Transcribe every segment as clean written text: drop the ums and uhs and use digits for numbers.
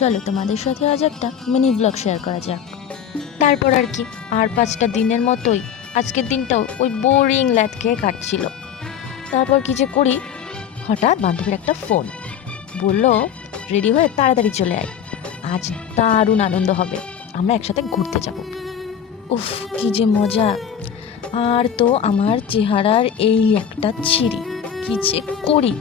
চলো তোমাদের সাথে আজ একটা মিনি ব্লগ শেয়ার করা যাক। তারপর আর কি, আর 5টা দিনের মতোই আজকের দিনটাও ওই বোরিং ল্যাদ খেয়ে কাটছিল। তারপর কি যে করি, হঠাৎ বান্ধবীর একটা ফোন, বলল রেডি হয়ে তাড়াতাড়ি চলে আয়, আজ দারুণ আনন্দ হবে, আমরা একসাথে ঘুরতে যাব। উফ, কি যে মজা! আর তো আমার চেহারার এই একটা ছিরি, কি যে করি।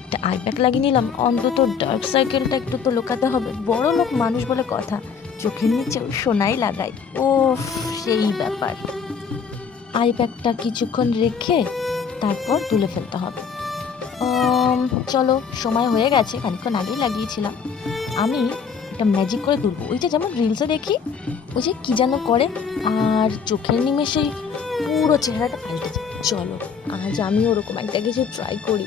একটা আই প্যাক লাগিয়ে নিলাম, অন্তত ডার্ক সার্কেলটা একটু তো লুকাতে হবে, বড় লোক মানুষ বলে কথা, চোখের নিচেও সোনাই লাগাই। ও, সেই ব্যাপার। আই প্যাকটা কিছুক্ষণ রেখে তারপর তুলে ফেলতে হবে। চলো, সময় হয়ে গেছে, খানিকক্ষণ আগেই লাগিয়েছিলাম। আমি একটা ম্যাজিক করে তুলবো, ওই যে যেমন রিলসে দেখি, ওই যে কী যেন করে, আর চোখের নিমেষেই পুরো চেহারাটা পাল্টে যায়। চলো, আজ আমি ওরকম একটা কিছু ট্রাই করি,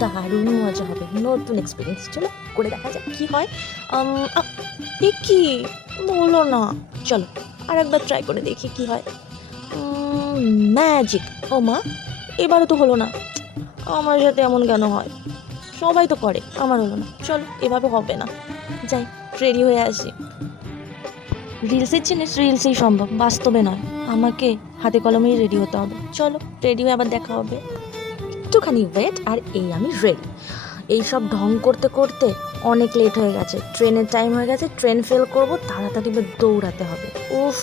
দারুণ মজা হবে, নতুন এক্সপিরিয়েন্স। চলো করে দেখা যাক কী হয়। এ কি বলো না, চলো আর একবার ট্রাই করে দেখি কি হয়। ম্যাজিক! ও মা, এবারও তো হলো না। আমার সাথে এমন কেন হয়? সবাই তো করে, আমার হলো না। চলো, এভাবে হবে না, যাই রেডি হয়ে আসি। রিলসের জিনিস রিলসেই সম্ভব, বাস্তবে নয়। আমাকে হাতে কলমেই রেডি হতে হবে। চলো রেডি হয়ে আবার দেখা হবে। একটুখানি ওয়েট, আর এই আমি রেডি। এইসব ঢং করতে করতে অনেক লেট হয়ে গেছে, ট্রেনের টাইম হয়ে গেছে, ট্রেন ফেল করব, তাড়াতাড়ি দৌড়াতে হবে। উফ,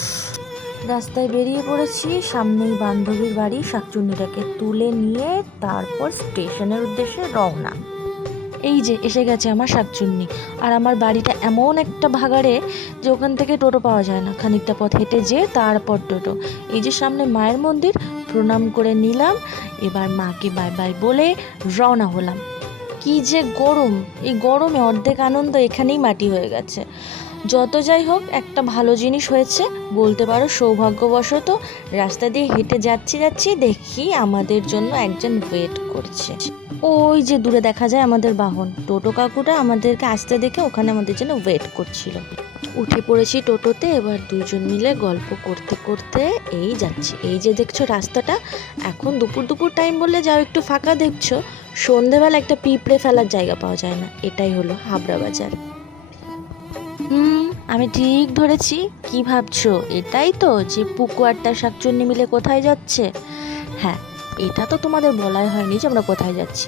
রাস্তায় বেরিয়ে পড়েছি, সামনেই বান্ধবীর বাড়ি। শাকচুন্নিটাকে তুলে নিয়ে তারপর স্টেশনের উদ্দেশ্যে রওনা। এই যে এসে গেছে আমার শাকচুন্নি, আর আমার বাড়িটা এমন একটা ভাগাড়ে যে ওখান থেকে টোটো পাওয়া যায় না, খানিকটা পথ হেঁটে যেয়ে তারপর টোটো। এই যে সামনে মায়ের মন্দির, প্রণাম করে নিলাম, এবার মাকে বাই বাই বলে রওনা হলাম। কি যে গরম, এই গরমে অর্ধেক আনন্দ এখানেই মাটি হয়ে গেছে। যত যাই হোক, একটা ভালো জিনিস হয়েছে বলতে পারো, সৌভাগ্যবশত রাস্তা দিয়ে হেঁটে যাচ্ছি দেখি আমাদের জন্য একজন ওয়েট করছে। ওই যে দূরে দেখা যায় আমাদের বাহন, টোটো কাকুটা আমাদেরকে আসতে দেখে ওখানে আমাদের জন্য ওয়েট করছিল। উঠে পড়েছি টোটোতে, এবার দুজন মিলে গল্প করতে করতে এই যাচ্ছি। এই যে দেখছো রাস্তাটা, এখন দুপুর টাইম বললে যাও একটু ফাঁকা দেখছো, সন্ধেবেলা একটা পিঁপড়ে ফেলার জায়গা পাওয়া যায় না। এটাই হলো হাবড়া বাজার। আমি ঠিক ধরেছি। কি ভাবছো, এটাই তো যে পুকু আর তার শাকচুন্নি মিলে কোথায় যাচ্ছে? হ্যাঁ, এটা তো তোমাদের বলাই হয়নি যে আমরা কোথায় যাচ্ছি।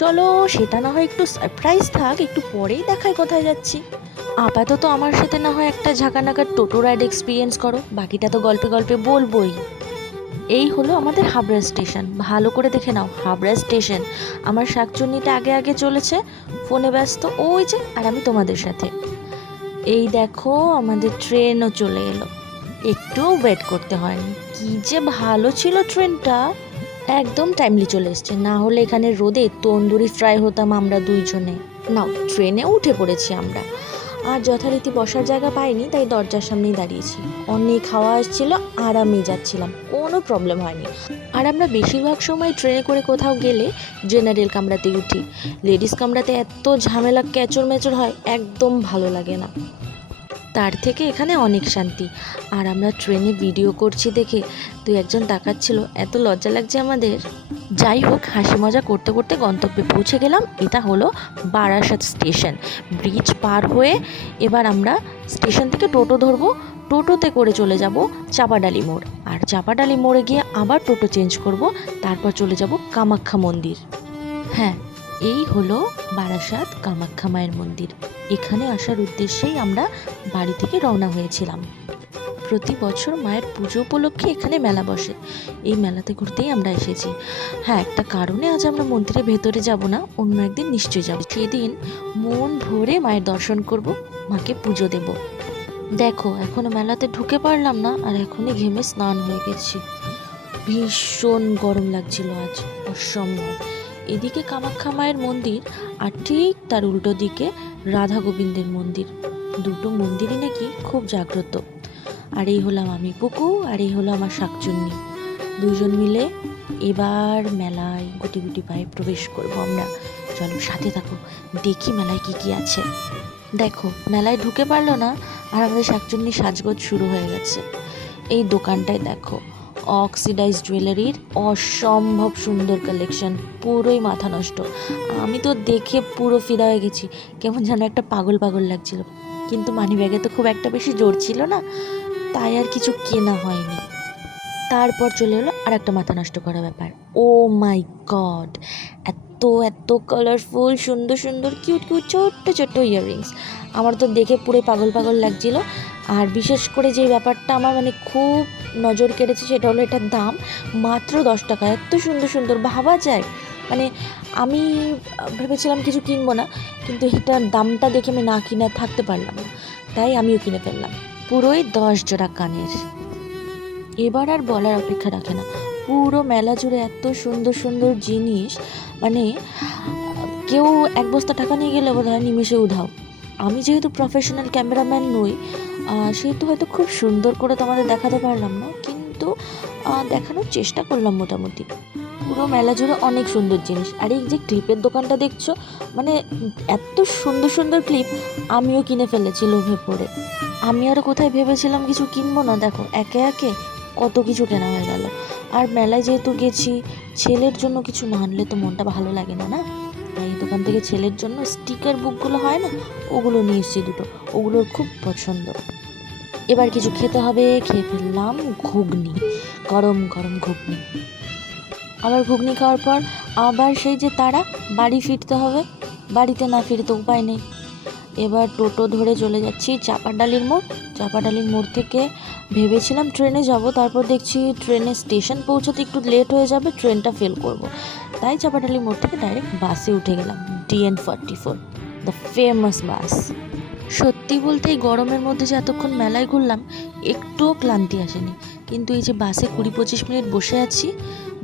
চলো, সেটা না হয় একটু সারপ্রাইজ থাক, একটু পরেই দেখায় কোথায় যাচ্ছি। আপাতত আমার সাথে না হয় একটা ঝাঁকানাকার টোটো রাইড এক্সপিরিয়েন্স করো, বাকিটা তো গল্পে গল্পে বলবোই। এই হলো আমাদের হাবড়া স্টেশন, ভালো করে দেখে নাও, হাবড়া স্টেশন। আমার শাকচুন্নিটা আগে আগে চলেছে, ফোনে ব্যস্ত, ওই যে, আর আমি তোমাদের সাথে। এই দেখো আমাদের ট্রেনও চলে এলো, একটু ওয়েট করতে হয়নি। কি যে ভালো ছিল ট্রেনটা, একদম টাইমলি চলে এসছে, না হলে এখানে রোদে তন্দুরি ফ্রাই হতাম আমরা দুইজনে। নাও, ট্রেনে উঠে পড়েছি আমরা, আর যথারীতি বসার জায়গা পাইনি, তাই দরজার সামনেই দাঁড়িয়েছি। অনেক হাওয়া আসছিল, আরামে যাচ্ছিলাম, কোনো প্রবলেম হয়নি। আর আমরা বেশিরভাগ সময় ট্রেনে করে কোথাও গেলে জেনারেল কামরাতেই উঠি, লেডিস কামরাতে এত ঝামেলা ক্যাচর ম্যাচর হয়, একদম ভালো লাগে না। তার থেকে এখানে অনেক শান্তি। আর আমরা ট্রেনে ভিডিও করছি দেখে তুই একজন তাকাচ্ছিল, এত লজ্জা লাগছে আমাদের। যাই হোক, হাসি মজা করতে করতে গন্তব্যে পৌঁছে গেলাম। এটা হলো বারাসাত স্টেশন। ব্রিজ পার হয়ে এবার আমরা স্টেশন থেকে টোটো ধরবো, টোটোতে করে চলে যাব চাপাডালি মোড়, আর চাপাডালি মোড়ে গিয়ে আবার টোটো চেঞ্জ করব, তারপর চলে যাব কামাখ্যা মন্দির। হ্যাঁ, এই হলো বারাসাত কামাখ্যা মায়ের মন্দির। এখানে আসার উদ্দেশ্যেই আমরা বাড়ি থেকে রওনা হয়েছিলাম। প্রতি বছর মায়ের পুজো উপলক্ষে এখানে মেলা বসে, এই মেলাতে ঘুরতেই আমরা এসেছি। হ্যাঁ, একটা কারণে আজ আমরা মন্দিরের ভেতরে যাব না, অন্য একদিন নিশ্চয়ই যাব। সেদিন মন ভরে মায়ের দর্শন করব, মাকে পুজো দেব। দেখো, এখনো মেলাতে ঢুকে পারলাম না, আর এখনই ঘেমে স্নান হয়ে গেছি। ভীষণ গরম লাগছিল আজ, অসম্ভব। এদিকে কামাখ্যা মায়ের মন্দির, আর ঠিক তার উল্টো দিকে রাধা গোবিন্দের মন্দির। দুটো মন্দিরই নাকি খুব জাগ্রত। আর এই হলাম আমি পুকু, আর এই হলো আমার শাকচুন্নি। দুজন মিলে এবার মেলায় গুটি গুটি পায়ে প্রবেশ করবো আমরা। চলো সাথে থাকো, দেখি মেলায় কি কি আছে। দেখো, মেলায় ঢুকে পারলো না, আর আমাদের শাকচুন্নির সাজগোজ শুরু হয়ে গেছে। এই দোকানটায় দেখো, অক্সিডাইজ জুয়েলারির অসম্ভব সুন্দর কালেকশন, পুরোই মাথা নষ্ট। আমি তো দেখে পুরো ফিদা হয়ে গেছি, কেমন যেন একটা পাগল পাগল লাগছিল। কিন্তু মানি ব্যাগে তো খুব একটা বেশি জোর ছিল না, তাই আর কিছু কেনা হয়নি। তারপর চলে এলো আর একটা মাথা নষ্ট করা ব্যাপার। ও মাই গড, এত এত কালারফুল সুন্দর সুন্দর কিউট কিউট ছোট্ট ছোট্ট ইয়াররিংস, আমার তো দেখে পুরো পাগল পাগল লাগছিল। আর বিশেষ করে যে ব্যাপারটা আমার মানে খুব নজর কেড়েছে সেটা হলো এটার দাম মাত্র 10 টাকা। এত সুন্দর সুন্দর, ভাবা যায় মানে আমি ভেবেছিলাম কিছু কিনবো না, কিন্তু এটার দামটা দেখে আমি না কিনে থাকতে পারলাম না, তাই আমিও কিনে ফেললাম পুরোই 10 জোড়া কানের। এবার আর বলার অপেক্ষা রাখে না, পুরো মেলা জুড়ে এত সুন্দর সুন্দর জিনিস, মানে কেউ 1 বস্তা টাকা নিয়ে গেলে বোধ হয় নিমেষে উধাও। আমি যেহেতু প্রফেশনাল ক্যামেরাম্যান নই, সেহেতু হয়তো খুব সুন্দর করে তোমাদের দেখাতে পারলাম না, কিন্তু দেখানোর চেষ্টা করলাম মোটামুটি। পুরো মেলা জুড়ে অনেক সুন্দর জিনিস। আর এই যে ক্লিপের দোকানটা দেখছো, মানে এত সুন্দর সুন্দর ক্লিপ আমিও কিনে ফেলেছি লোভে পড়ে। আমি আর কোথায় ভেবেছিলাম কিছু কিনবো না, দেখো একে একে কত কিছু কেনা হয়ে গেল। আর মেলায় যেহেতু গেছি, ছেলের জন্য কিছু না আনলে তো মনটা ভালো লাগে না, না? তাই এই দোকান থেকে ছেলের জন্য স্টিকার বুকগুলো হয় না, ওগুলো নিয়ে এসেছি দুটো, ওগুলোর খুব পছন্দ। এবার কিছু খেতে হবে, খেয়ে ফেললাম ঘুগনি, গরম গরম ঘুগনি। আবার ঘুগনি খাওয়ার পর আবার সেই যে তারা, বাড়ি ফিরতে হবে, বাড়িতে না ফিরে তো উপায় নেই। এবার টোটো ধরে চলে যাচ্ছি চাপাডালির মোড়। চাপাডালির মোড় থেকে ভেবেছিলাম ট্রেনে যাব, তারপর দেখছি ট্রেনের স্টেশন পৌঁছাতে একটু লেট হয়ে যাবে, ট্রেনটা ফেল করব। তাই চাপাডালির মোড় থেকে ডাইরেক্ট বাসে উঠে গেলাম, DN44, দ্য ফেমাস বাস। সত্যি বলতে এই গরমের মধ্যে যে এতক্ষণ মেলায় ঘুরলাম, একটুও ক্লান্তি আসেনি। কিন্তু এই যে বাসে 20-25 মিনিট বসে আছি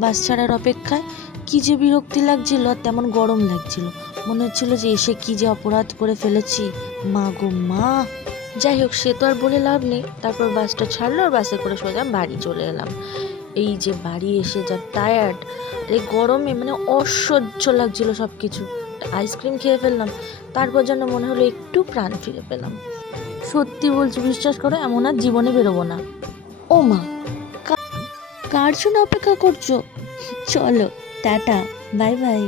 বাস ছাড়ার অপেক্ষায়, কী যে বিরক্তি লাগছিল, আর তেমন গরম লাগছিল। মনে হচ্ছিল যে এসে কী যে অপরাধ করে ফেলেছি, মা গো মা। যাই হোক, সে তো আর বলে লাভ নেই। তারপর বাসটা ছাড়লো আর বাসে করে সোজা বাড়ি চলে এলাম। এই যে বাড়ি এসে যা টায়ার্ড, এই গরমে মানে অসহ্য লাগছিল সব কিছু। আইসক্রিম খেয়ে ফেললাম, তারপর যেন মনে হলো একটু প্রাণ ফিরে পেলাম। সত্যি বলছি, বিশ্বাস করো, এমন আর জীবনে বেরোবো না। ও মা, কার জন্য অপেক্ষা করছো? চলো, টাটা, বাই বাই।